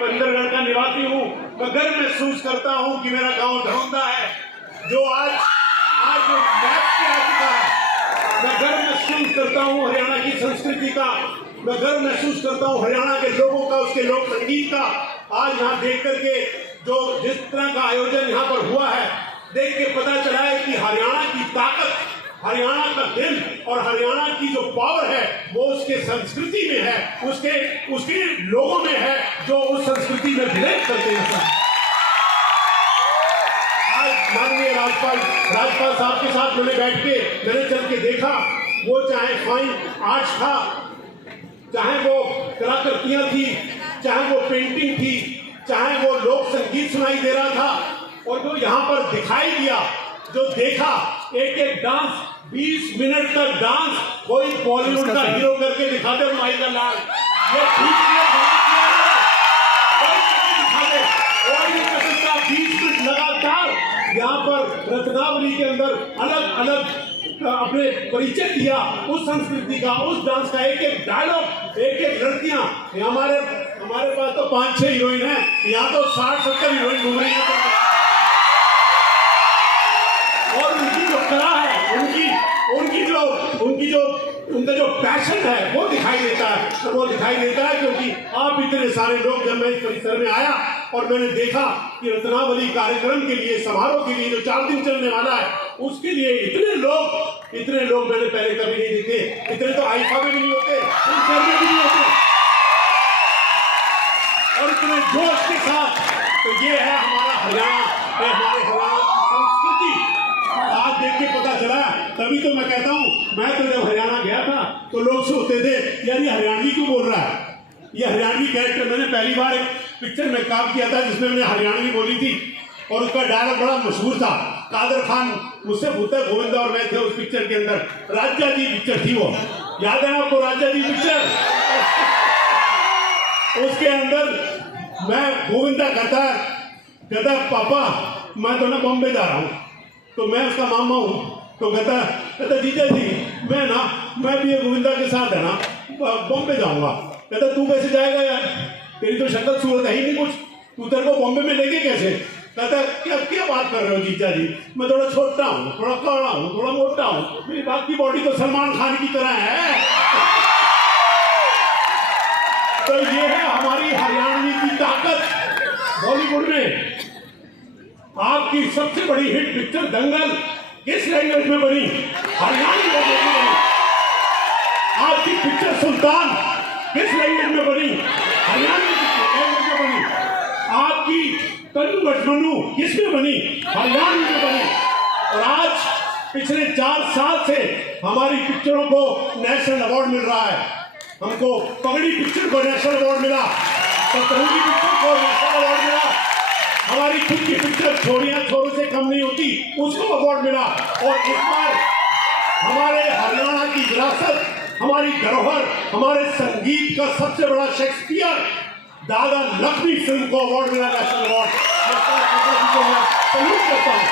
बंदरगढ़ का निवासी हूँ। मैं गर्व महसूस करता हूँ कि मेरा गांव धरौंदा है जो आज मैप पे आ चुका है। मैं गर्व महसूस करता हूँ हरियाणा की संस्कृति का, मैं गर्व महसूस करता हूँ हरियाणा के लोगों का, उसके लोक संगीत का। आज यहाँ देख करके जो जिस तरह का आयोजन यहाँ पर हुआ है, देख के पता चला है कि हरियाणा की ताकत, हरियाणा का दिल और हरियाणा की जो पावर है वो उसके संस्कृति में है, उसके लोगों में है जो उस संस्कृति में बिलीव करते हैं। आज माननीय राज्यपाल साहब के साथ मैंने चल के देखा, वो चाहे फाइन आर्ट्स था, चाहे वो कलाकृतियां थी, चाहे वो पेंटिंग थी, चाहे वो लोक संगीत सुनाई दे रहा था, और जो यहाँ पर दिखाई दिया, जो देखा, एक डांस 20 मिनट तक डांस कोई बॉलीवुड का हीरो करके दिखाते माइकल लाल, ये ठीक है, कोई नहीं कर सकता। 20 मिनट लगातार यहाँ पर रत्नावली के अंदर अलग अलग अपने परिचय दिया उस संस्कृति का, उस डांस का, एक डायलॉग, एक लड़कियां। हमारे पास तो 5-6 हीरोइन है, यहाँ तो 60-70 हीरोइन घूम रही है। और उनकी जो कला है, उनका जो पैशन है वो दिखाई देता है, क्योंकि आप इतने सारे लोग, जब मैं इस परिसर में आया और मैंने देखा कि रत्नावली कार्यक्रम के लिए, समारोह के लिए जो 4 दिन चलने वाला है, उसके लिए इतने लोग मैंने पहले कभी नहीं देखे। इतने तो आईफा में भी नहीं होते, शहर में भी नहीं होते, और इतने जोश के साथ। तो ये है हमारा हरियाणा, हमारे हरियाणा की संस्कृति। आज देख के पता चला, तभी तो मैं कहता हूँ, मैं तो जब हरियाणा गया था तो लोग सोचते थे यार ये हरियाणवी क्यों बोल रहा है, ये हरियाणवी कैरेक्टर। मैंने पहली बार एक पिक्चर में काम किया था जिसमें मैंने हरियाणवी बोली थी, और उसका डायलॉग बड़ा मशहूर था। कादर खान मुझसे पूछता, गोविंदा और मैं थे उस पिक्चर के अंदर। राजा जी पिक्चर थी वो, याद है ना आपको राजा जी पिक्चर? उसके अंदर मैं गोविंदा कहता पापा मैं तो ना बॉम्बे जा रहा हूँ, तो मैं उसका मामा हूँ। तो कहता जीजा जी मैं भी गोविंदा के साथ है ना बॉम्बे जाऊँगा। कहता तू कैसे जाएगा यार, तेरी तो शक्ल सूरत है ही नहीं कुछ, तू तेरे को बॉम्बे में लेके कैसे? कहता क्या बात कर रहे हो जीजा जी, मैं थोड़ा छोटा हूँ, थोड़ा काला हूँ, थोड़ा मोटा हूँ, मेरी बाकी बॉडी तो सलमान खान की तरह है। तो ये है हमारी हरियाणवी की ताकत। बॉलीवुड में आपकी सबसे बड़ी हिट पिक्चर दंगल किस लैंग्वेज में बनी? हरियाणवी लैंग्वेज में बनी। आपकी पिक्चर सुल्तान किस लैंग्वेज में बनी? हरियाणवी लैंग्वेज में बनी। आपकी कन्नू मजनू किस में बनी? हरियाणवी में बनी। और आज पिछले 4 साल से हमारी पिक्चरों को नेशनल अवार्ड मिल रहा है। हमको पगड़ी पिक्चर को नेशनल अवार्ड मिला, सतरंगी पिक्चर को नेशनल अवार्ड मिला, हमारी खुद की पिक्चर छोड़ियां छोरों से कम नहीं होती, उसको अवार्ड मिला। और इस बार हमारे हरियाणा की विरासत, हमारी धरोहर, हमारे संगीत का सबसे बड़ा शेक्सपियर दादा लक्ष्मी फिल्म को अवार्ड मिला, नेशनल अवार्ड। सल्यूट करता हूँ।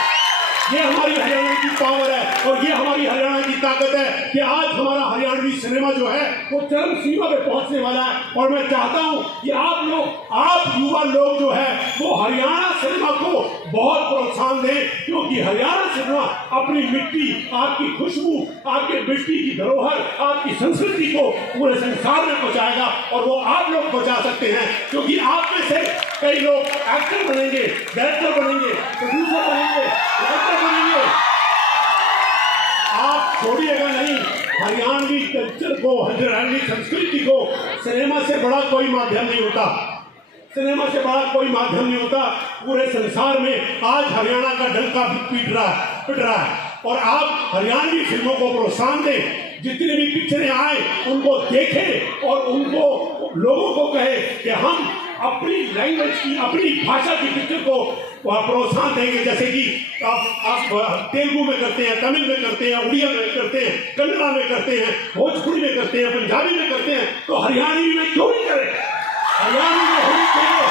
ये हमारी हरियाणा की पावर है और ये हमारी हरियाणा की ताकत है कि आज हमारा हरियाणवी सिनेमा जो है वो चरम सीमा पे पहुंचने वाला है। और मैं चाहता हूं कि आप युवा लोग जो है वो हरियाणा सिनेमा को बहुत प्रोत्साहन दें, क्योंकि हरियाणा सिनेमा अपनी मिट्टी, आपकी खुशबू, आपके मिट्टी की धरोहर, आपकी संस्कृति को पूरे संसार में पहुंचाएगा। और वो आप लोग पहुंचा सकते हैं, क्योंकि आप में से कई लोग एक्टर बनेंगे, डायरेक्टर बनेंगे, प्रोड्यूसर बनेंगे, राइटर बनेंगे। आप छोड़िएगा नहीं हरियाणवी कल्चर को, हरियाणवी संस्कृति को। सिनेमा से बड़ा कोई माध्यम नहीं होता, सिनेमा से बड़ा कोई माध्यम नहीं होता। पूरे संसार में आज हरियाणा का डंका पिट रहा है और आप हरियाणवी फिल्मों को प्रोत्साहन दें। जितनी भी पिक्चरें आए उनको देखें और उनको लोगों को कहे कि हम अपनी लैंग्वेज की, अपनी भाषा की पिक्चर को प्रोत्साहन देंगे। जैसे कि आप तेलुगु में करते हैं, तमिल में करते हैं, उड़िया में करते हैं, कन्नड़ा में करते हैं, भोजपुरी में करते हैं, पंजाबी में करते हैं, तो हरियाणवी में क्यों नहीं करें? हरियाणवी में होनी चाहिए।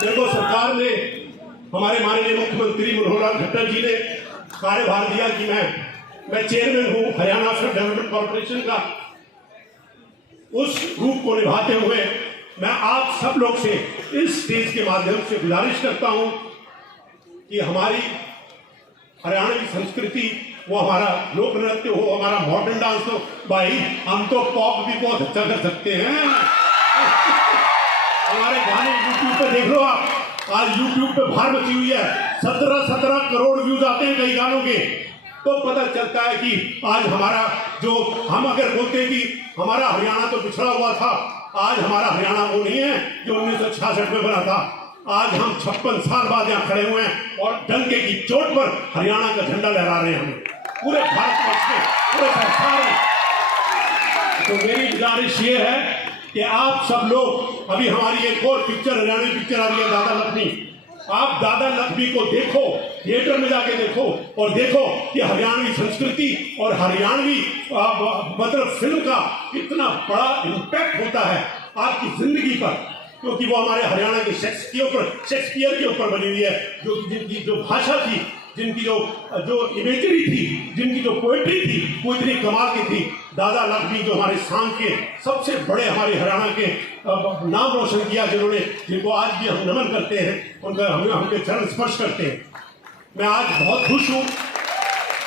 मेरे को सरकार ने, हमारे माननीय मुख्यमंत्री मनोहर लाल खट्टर जी ने कार्यभार दिया कि मैं चेयरमैन हूँ हरियाणा फिल्म डेवलपमेंट कॉर्पोरेशन का। उस रूप को निभाते हुए मैं आप सब लोग से इस स्टेज के माध्यम से गुजारिश करता हूं कि हमारी हरियाणवी संस्कृति, वो हमारा लोक नृत्य हो, हमारा मॉडर्न डांस हो, भाई हम तो पॉप भी बहुत अच्छा कर सकते हैं। हमारे गाने यूट्यूब पे देख लो आप, आज यूट्यूब पे भार मची हुई है, 17 करोड़ व्यूज आते हैं कई गानों के। तो पता चलता है कि आज हमारा जो, हम अगर बोलते हैं कि हमारा हरियाणा तो पिछड़ा हुआ था, आज हमारा हरियाणा वो नहीं है जो 1966 में बना था। आज हम 56 साल बाद यहाँ खड़े हुए हैं और डंके की चोट पर हरियाणा का झंडा लहरा रहे हैं हम पूरे भारतवर्ष में, पूरे संसार में। तो मेरी गुजारिश ये है कि आप सब लोग, अभी हमारी एक और पिक्चर, हरियाणवी पिक्चर आ रही है दादा लक्ष्मी, आप दादा लक्ष्मी को देखो, थिएटर में जाके देखो और देखो कि हरियाणवी संस्कृति और हरियाणवी मतलब फिल्म का कितना बड़ा इम्पैक्ट होता है आपकी जिंदगी पर, क्योंकि वो हमारे हरियाणा के शेक्सपियर के ऊपर बनी हुई है, जो जिनकी जो भाषा थी, जिनकी जो इमेजरी थी, जिनकी जो पोएट्री थी, वो इतनी कमाल की थी। दादा लक्ष्मी जो हमारे सांग के सबसे बड़े, हमारे हरियाणा के नाम रोशन किया, जिन्होंने, जिनको आज भी हम नमन करते हैं, उनका हमके चरण स्पर्श करते हैं। मैं आज बहुत खुश हूँ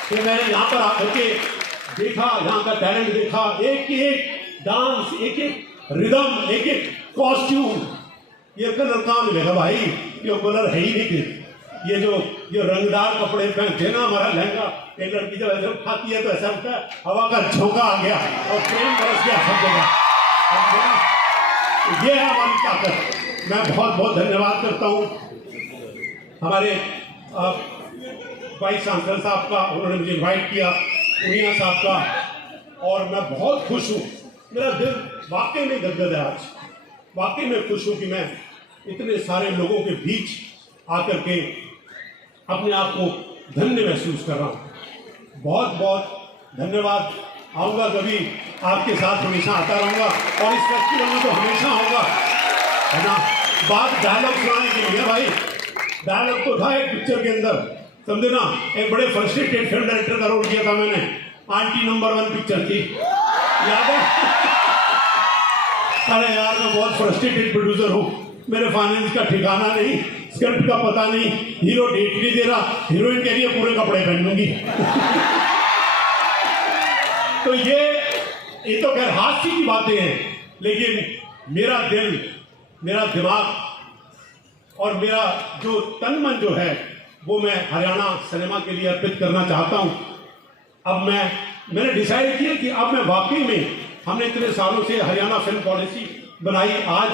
कि मैंने यहाँ पर आकर के देखा, यहाँ का टैलेंट देखा, एक एक डांस, एक एक रिदम, एक एक कॉस्ट्यूम। ये कलर कहाँ मिलेगा भाई, ये कलर है ही नहीं। ये रंगदार कपड़े पहनते ना, हमारा लहंगा, एक लड़की जब ऐसे उठाती है तो ऐसा लगता है हवा का झोंका आ गया और प्रेम बरस गया सब जगह। ये है हमारी ताकत। मैं बहुत बहुत धन्यवाद करता हूँ हमारे वाइस चांसलर साहब का, उन्होंने मुझे इन्वाइट किया, उनिया साहब का, और मैं बहुत खुश हूँ। मेरा दिल वाकई में गदगद है आज, वाकई में खुश हूँ कि मैं इतने सारे लोगों के बीच आकर के अपने आप को धन्य महसूस कर रहा हूँ। बहुत बहुत धन्यवाद। आऊँगा कभी, आपके साथ हमेशा आता रहूँगा और इस फेस्टिवल में तो हमेशा होगा, है ना। बात डायलॉग सुनाने की नहीं है भाई, डायलॉग तो था एक पिक्चर के अंदर, समझे ना। एक बड़े फ्रस्ट्रेटेड फिल्म डायरेक्टर का रोल किया था मैंने, आंटी नंबर 1 पिक्चर की, याद है? अरे यार, मैं बहुत फ्रस्ट्रेटेड प्रोड्यूसर हूँ, मेरे फाइनेंस का ठिकाना नहीं, स्क्रिप्ट का पता नहीं, हीरो डेट नहीं दे रहा, हीरोइन कह रही है पूरे कपड़े पहन लूंगी। तो ये तो खैर हास्य की बातें हैं, लेकिन मेरा दिल, मेरा दिमाग और मेरा जो तन मन जो है, वो मैं हरियाणा सिनेमा के लिए अर्पित करना चाहता हूँ। अब मैंने डिसाइड किया कि अब मैं वाकई में, हमने इतने सालों से हरियाणा फिल्म पॉलिसी बनाई, आज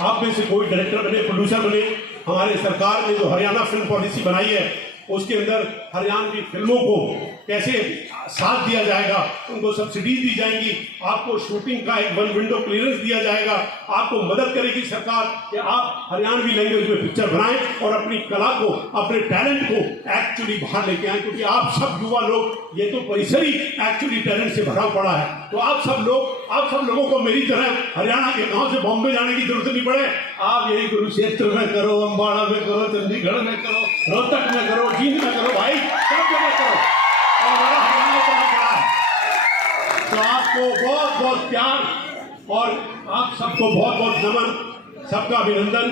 आप में से कोई डायरेक्टर बने, प्रोड्यूसर बने, हमारे सरकार ने जो हरियाणा फिल्म पॉलिसी बनाई है, उसके अंदर हरियाणवी फिल्मों को कैसे साथ दिया जाएगा, उनको सब्सिडीज दी जाएंगी, आपको शूटिंग का एक 1 विंडो क्लियरेंस दिया जाएगा, आपको मदद करेगी सरकार कि आप हरियाणवी लैंग्वेज में पिक्चर बनाएं और अपनी कला को, अपने टैलेंट को एक्चुअली बाहर लेके आए, क्योंकि आप सब युवा लोग, ये तो परिसर ही एक्चुअली टैलेंट से भरा पड़ा है। तो आप सब लोगों को मेरी तरह हरियाणा के गाँव से बॉम्बे जाने की जरूरत नहीं पड़े, आप यही कुरुक्षेत्र में करो, अम्बाड़ा में करो, चंडीगढ़ में करो, रोहतक में करो, जींद में करो, भाई सब जगह करो, और हमारा हरियाणा इतना बड़ा है। तो आपको बहुत बहुत प्यार और आप सबको बहुत बहुत नमन, सबका अभिनंदन।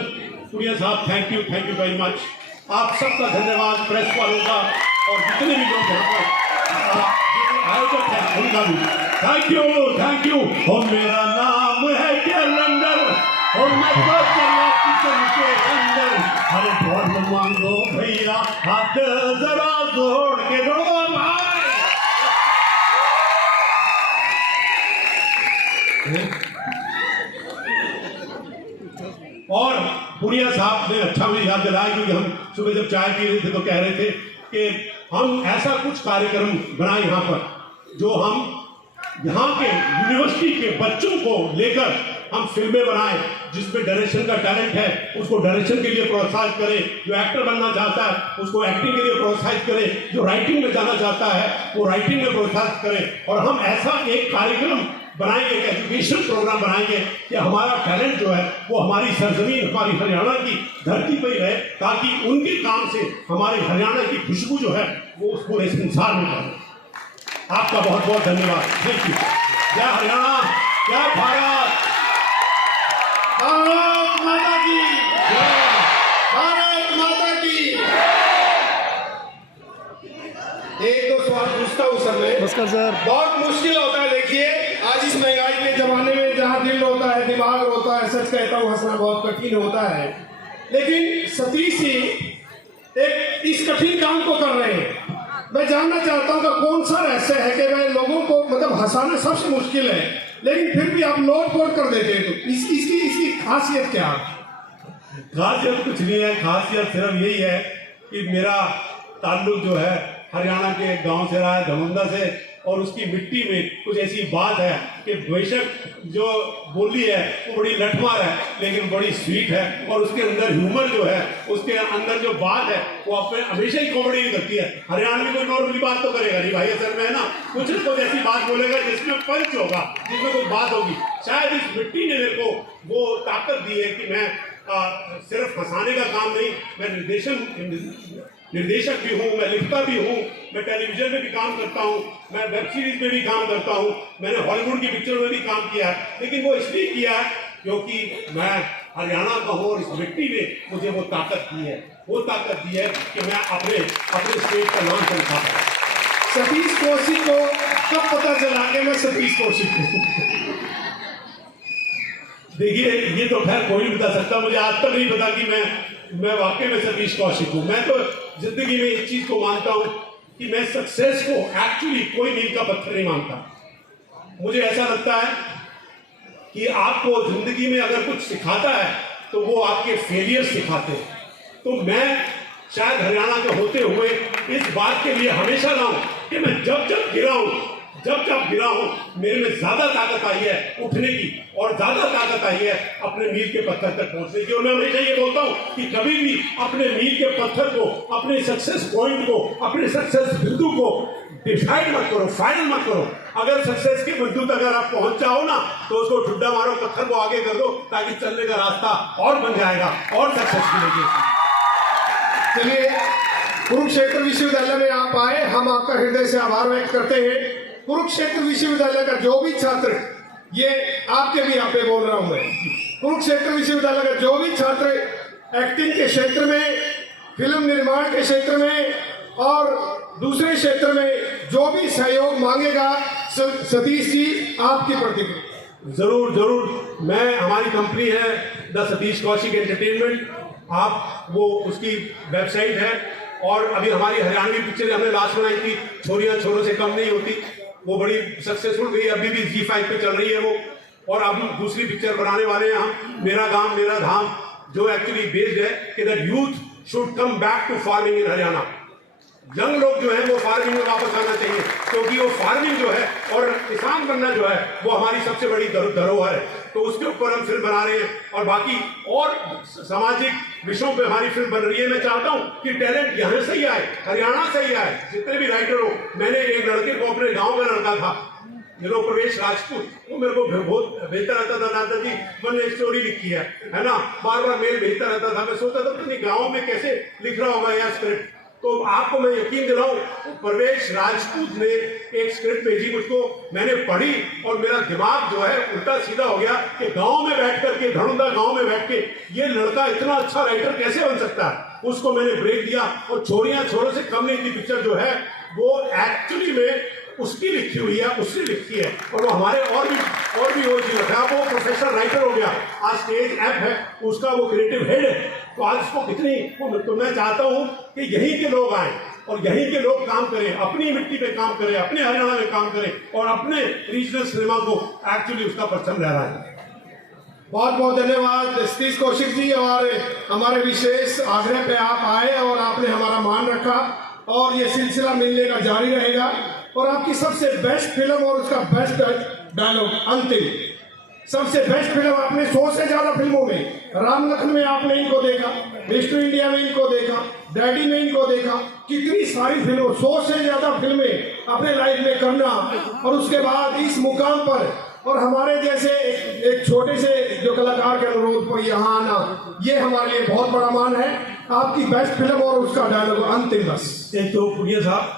सूर्या साहब, थैंक यू वेरी मच। आप सबका धन्यवाद, प्रेस वालों का और जितने भी लोग यहाँ पर आयोजक हैं उनका भी थैंक यू। और मेरा नाम है कैलेंडर और मैं किचन के अंदर, अरे बहुत मांगो भैया, हाथ जरा जोड़ के दो भाई। और पुनिया साहब ने अच्छा मुझे याद दिलाया, क्योंकि हम सुबह जब चाय पी रहे थे तो कह रहे थे कि हम ऐसा कुछ कार्यक्रम बनाए यहाँ पर, जो हम यहाँ के यूनिवर्सिटी के बच्चों को लेकर हम फिल्में बनाएं, जिसमें डायरेक्शन का टैलेंट है उसको डायरेक्शन के लिए प्रोत्साहित करें, जो एक्टर बनना चाहता है उसको एक्टिंग के लिए प्रोत्साहित करें, जो राइटिंग में जाना चाहता है वो राइटिंग में प्रोत्साहित करें। और हम ऐसा एक कार्यक्रम बनाएंगे, एक एजुकेशन प्रोग्राम बनाएंगे कि हमारा टैलेंट जो है वो हमारी सरजमीन, हमारी हरियाणा की धरती पर ही रहे, ताकि उनके काम से हमारे हरियाणा की खुशबू जो है वो उस पूरे संसार में फैले। आपका बहुत बहुत धन्यवाद। Thank you. जय हरियाणा। क्या भारत, भारत माता की, भारत माता की। एक दो सवाल पूछता हूँ सर मैं। नमस्कार सर। बहुत मुश्किल होता है, देखिए आज इस महंगाई के जमाने में जहाँ दिल होता है दिमाग होता है, सच कहता हूँ हंसना बहुत कठिन होता है, लेकिन सतीश जी एक इस कठिन काम को कर रहे हैं। मैं जानना चाहता हूँ कि कौन सा रहस्य है कि मैं लोगों को मतलब हंसाना सबसे मुश्किल है, लेकिन फिर भी आप नोट पोट कर देते हैं, तो इसकी खासियत क्या है? खासियत कुछ नहीं है, खासियत सिर्फ यही है कि मेरा ताल्लुक जो है हरियाणा के एक गांव से रहा है, धमंदा से, और उसकी मिट्टी में कुछ ऐसी बात है कि बेशक जो बोली है वो बड़ी लठमार है लेकिन बड़ी स्वीट है, और उसके अंदर ह्यूमर जो है, उसके अंदर जो बात है वो अपने हमेशा ही कॉमेडी करती है। हरियाणा में कोई नॉर्मली बात तो करेगा नहीं भाई, असल में है ना, कुछ न कुछ ऐसी बात बोलेगा जिसमें पंच होगा, जिसमें कोई बात होगी। शायद इस मिट्टी ने मेरे को वो ताकत दी है कि मैं सिर्फ हंसाने का काम नहीं, मैं निर्देशक भी हूँ, मैं लिखता भी हूँ, मैं टेलीविजन में भी काम करता हूँ, मैं वेब सीरीज में भी काम करता हूँ, मैंने हॉलीवुड की पिक्चर में भी काम किया है, लेकिन वो इसलिए किया है क्योंकि मैं हरियाणा का हूँ और इस मिट्टी ने मुझे वो ताकत दी है, वो ताकत दी है कि मैं अपने स्टेट का नाम कर पाता। सतीश कौशिक को कब पता चला कि मैं सतीश कौशिक हूँ? देखिए ये तो खैर कोई नहीं बता सकता, मुझे आज तक नहीं पता कि मैं वाकई में सतीश कौशिक हूँ। मैं तो जिंदगी में इस चीज को मानता हूँ कि मैं सक्सेस को एक्चुअली कोई मील का पत्थर नहीं मानता। मुझे ऐसा लगता है कि आपको जिंदगी में अगर कुछ सिखाता है तो वो आपके फेलियर सिखाते हैं। तो मैं शायद हरियाणा के होते हुए इस बात के लिए हमेशा रहा हूँ कि मैं जब गिरा हूँ मेरे में ज्यादा ताकत आई है उठने की, और ज्यादा ताकत आई है अपने मील के पत्थर तक पहुंचने की। और मैं हमेशा ये बोलता हूँ कि कभी भी अपने मील के पत्थर को, अपने सक्सेस पॉइंट को, अपने सक्सेस बिंदु को डिसाइड मत करो, फाइनल मत करो। अगर सक्सेस के बिंदु तक अगर आप पहुंच जाओ ना तो उसको ठुड्डा मारो, पत्थर को आगे कर दो, ताकि चलने का रास्ता और बन जाएगा और सक्सेस मिलेगी। चलिए, कुरुक्षेत्र विश्वविद्यालय में आप आए, हम आपका हृदय से आभार व्यक्त करते हैं। कुरुक्षेत्र विश्वविद्यालय का जो भी छात्र, ये आपके भी यहाँ पे बोल रहा हूं मैं, कुरुक्षेत्र विश्वविद्यालय का जो भी छात्र एक्टिंग के क्षेत्र में, फिल्म निर्माण के क्षेत्र में और दूसरे क्षेत्र में जो भी सहयोग मांगेगा, सतीश जी आपकी प्रतिक्रिया। जरूर मैं, हमारी कंपनी है द सतीश कौशिक एंटरटेनमेंट, आप वो उसकी वेबसाइट है, और अभी हमारी हरियाणवी पिक्चर हमने लास्ट बनाई थी, छोरियां छोरों से कम नहीं होती, वो बड़ी सक्सेसफुल गई, अभी भी Zee5 पे चल रही है वो। और अब हम दूसरी पिक्चर बनाने वाले हैं हम, मेरा गांव मेरा धाम, जो एक्चुअली बेस्ड है कि that youth should come back to farming in Haryana. Young लोग जो है वो फार्मिंग में वापस आना चाहिए, क्योंकि वो फार्मिंग जो है और किसान बनना जो है वो हमारी सबसे बड़ी धरोहर है। तो उसके ऊपर हम फिल्म बना रहे हैं, और बाकी और सामाजिक विषयों पे हमारी फिल्म बन रही है। मैं चाहता हूं कि टैलेंट यहाँ से ही आए, हरियाणा से ही आए, जितने भी राइटर हो। मैंने एक लड़के को, अपने गाँव का लड़का था प्रवेश राजपूत, वो मेरे को बहुत बेहतर रहता था, दादा जी मैंने स्टोरी लिखी है ना, बार बार मेल भेजता रहता था। मैं सोचता था अपनी गाँव में कैसे लिख रहा होगा यह स्क्रिप्ट। तो आपको मैं यकीन दिलाऊं, प्रवेश राजपूत ने एक स्क्रिप्ट भेजी मुझको, मैंने पढ़ी और मेरा दिमाग जो है उल्टा सीधा हो गया कि गांव में बैठ करके, धनुंदा गांव में बैठ के ये लड़का इतना अच्छा राइटर कैसे बन सकता है। उसको मैंने ब्रेक दिया, और छोरियां छोरों से कम नहीं थी पिक्चर जो है वो एक्चुअली में उसकी लिखी हुई है, उसने लिखी है, और वो हमारे और भी वो चीज रखा। वो प्रोफेशनल राइटर हो गया, आज स्टेज ऐप है उसका, वो क्रिएटिव हेड है। तो आज इसको कितनी तो मैं चाहता हूं कि यहीं के लोग आए और यहीं के लोग काम करें, अपनी मिट्टी पे काम करें, अपने हरियाणा में काम करें, और अपने रीजनल सिनेमा को एक्चुअली उसका परचम लहराएं। बहुत बहुत धन्यवाद सतीश कौशिक जी, और हमारे विशेष आग्रह पे आप आए और आपने हमारा मान रखा, और ये सिलसिला मिलने का जारी रहेगा। और आपकी सबसे बेस्ट फिल्म और उसका बेस्ट डायलॉग अंतिम, सबसे बेस्ट फिल्म आपने 100 से ज्यादा फिल्मों में, राम लखन में आपने इनको देखा, मिस्टर इंडिया में इनको देखा, डैडी में इनको देखा, कितनी सारी फिल्मों, 100 से ज्यादा फिल्में अपने लाइफ में करना, और उसके बाद इस मुकाम पर, और हमारे जैसे एक छोटे से जो कलाकार के अनुरोध पर यहाँ आना, ये हमारे लिए बहुत बड़ा मान है। आपकी बेस्ट फिल्म और उसका डायलॉग अंतिम बस। एक तो पुड़िया साहब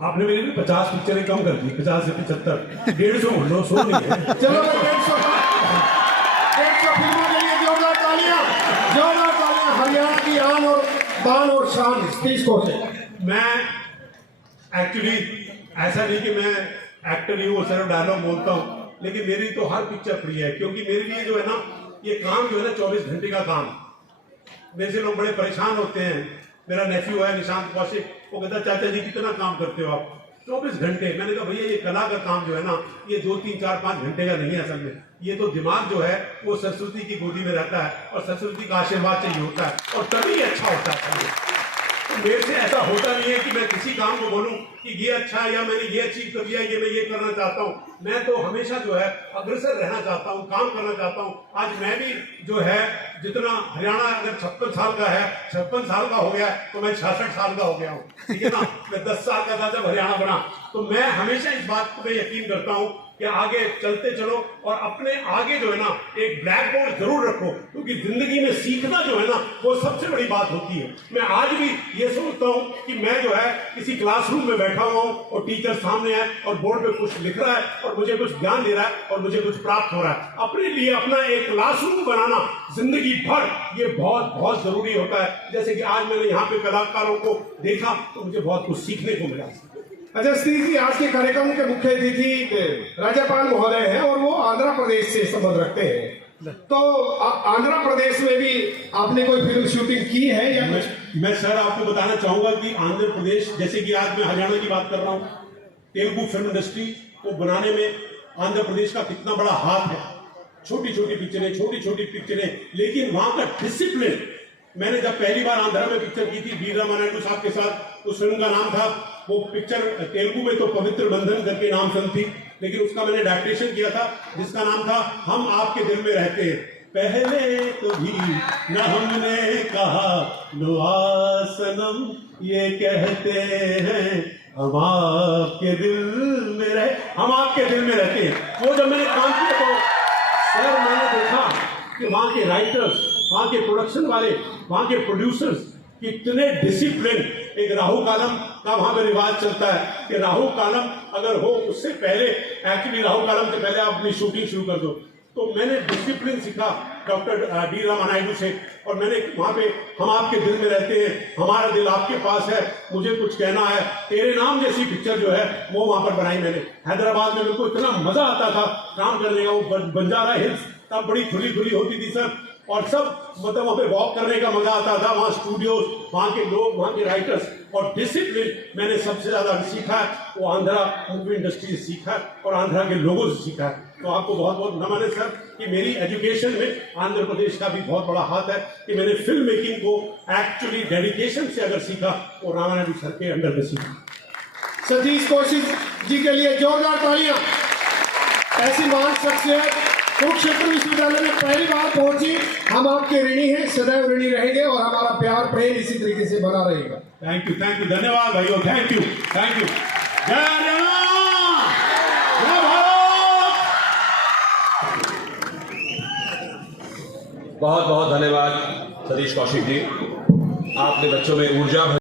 आपने मेरी 50 पिक्चरें कम कर दी, 50 से 75, 150 बोलो, 100 नहीं है। चलो भाई 150 फिल्मों के लिए जोरदार तालियां, हरियाणा की आन और बान और शान सतीश कौशिक। मैं एक्चुअली ऐसा नहीं कि मैं एक्टर ही हूँ, सिर्फ डायलॉग बोलता हूँ, लेकिन मेरी तो हर पिक्चर प्रिय है, क्योंकि मेरे लिए जो है ना, ये काम जो है ना 24 घंटे का काम। मेरे से लोग बड़े परेशान होते हैं। मेरा नेफ्यू है निशांत कौशिक, वो कहता चाचा जी कितना काम करते हो आप? 24 घंटे। मैंने कहा भैया ये कला का काम जो है ना, ये 2, 3, 4, 5 घंटे का नहीं है असल में। ये तो दिमाग जो है वो सरस्वती की गोदी में रहता है और सरस्वती का आशीर्वाद चाहिए होता है, और तभी अच्छा होता है। तो मेरे से ऐसा होता नहीं है कि मैं किसी काम को बोलूं कि ये अच्छा है या मैंने ये अचीव कर लिया, ये मैं ये करना चाहता हूं। मैं तो हमेशा जो है अग्रसर रहना चाहता हूं, काम करना चाहता हूं। आज मैं भी जो है जितना हरियाणा अगर 56 साल का है, 56 साल का हो गया, तो मैं 66 साल का हो गया हूँ, ठीक है ना। मैं 10 साल का था जब हरियाणा बना। तो मैं हमेशा इस बात पे यकीन करता हूँ कि आगे चलते चलो और अपने आगे जो है ना एक ब्लैक बोर्ड जरूर रखो, क्योंकि जिंदगी में सीखना जो है ना वो सबसे बड़ी बात होती है। मैं आज भी ये सोचता हूँ कि मैं जो है किसी क्लासरूम में बैठा हुआ हूँ और टीचर सामने है और बोर्ड पे कुछ लिख रहा है और मुझे कुछ ज्ञान दे रहा है और मुझे कुछ प्राप्त हो रहा है। अपने लिए अपना एक क्लासरूम बनाना जिंदगी भर ये बहुत बहुत जरूरी होता है। जैसे कि आज मैंने यहाँ पे कलाकारों को देखा तो मुझे बहुत कुछ सीखने को मिला। अच्छा सतीश जी, आज के कार्यक्रम के मुख्य अतिथि राज्यपाल महोदय हैं और वो आंध्र प्रदेश से संबंध रखते हैं। तो आंध्र प्रदेश में भी आपने कोई फिल्म शूटिंग की है या मैं सर आपको बताना चाहूंगा कि आंध्र प्रदेश, जैसे कि आज मैं हरियाणा की बात कर रहा हूँ, तेलुगु फिल्म इंडस्ट्री को बनाने में आंध्र प्रदेश का कितना बड़ा हाथ है। छोटी छोटी पिक्चरें, लेकिन वहां का डिसिप्लिन। मैंने जब पहली बार आंध्र में पिक्चर की थी डी रामा नायडू साहब के साथ, उस फिल्म का नाम था, वो पिक्चर तेलुगु में तो पवित्र बंधन करके नाम फिल्म थी, लेकिन उसका मैंने अडैप्टेशन किया था जिसका नाम था हम आपके दिल में रहते हैं। पहले कभी न हमने कहा लो सनम, ये कहते हैं हम आपके दिल में रहते हैं। वो जब मैंने काम किया तो सर मैंने देखा कि वहाँ के राइटर्स, वहाँ के प्रोडक्शन वाले, वहाँ के प्रोड्यूसर्स कितने डिसिप्लिन। एक राहु कालम का वहाँ पे रिवाज चलता है कि राहु कालम अगर हो उससे पहले, एक्चुअली राहु कालम से पहले आप अपनी शूटिंग शुरू कर दो। तो मैंने डिसिप्लिन सीखा डॉक्टर डी रामा नायडू से, और मैंने वहाँ पे हम आपके दिल में रहते हैं, हमारा दिल आपके पास है, मुझे कुछ कहना है, तेरे नाम जैसी पिक्चर जो है वो वहाँ पर बनाई मैंने। हैदराबाद में मेरे को इतना मजा आता था काम करने का। वो बंजारा हिल्स तब बड़ी खुली होती थी सर, और सब मतलब वहाँ पे वॉक करने का मजा आता था। वहाँ स्टूडियोज, वहाँ के लोग, वहाँ के राइटर्स, और डिसिप्लिन मैंने सबसे ज्यादा सीखा है वो आंध्रा मूवी इंडस्ट्री से सीखा है और आंध्रा के लोगों से सीखा है। तो आपको बहुत बहुत नमन है सर कि मेरी एजुकेशन में आंध्र प्रदेश का भी बहुत बड़ा हाथ है कि मैंने फिल्म मेकिंग को एक्चुअली डेडिकेशन से अगर सीखा वो रामा नायडू सर के अंडर में सीखा। सतीश कौशिक जी के लिए जोरदार तालियां। ऐसी महान शख्सियत कुरुक्षेत्र विश्वविद्यालय में पहली बार पहुंची। हम आपके ऋणी हैं, सदैव ऋणी रहेंगे और हमारा प्यार प्रेम इसी तरीके से बना रहेगा। थैंक यू, धन्यवाद भाइयों, थैंक यू। जय हरियाणा, जय भारत। बहुत बहुत धन्यवाद सतीश कौशिक जी, आपने बच्चों में ऊर्जा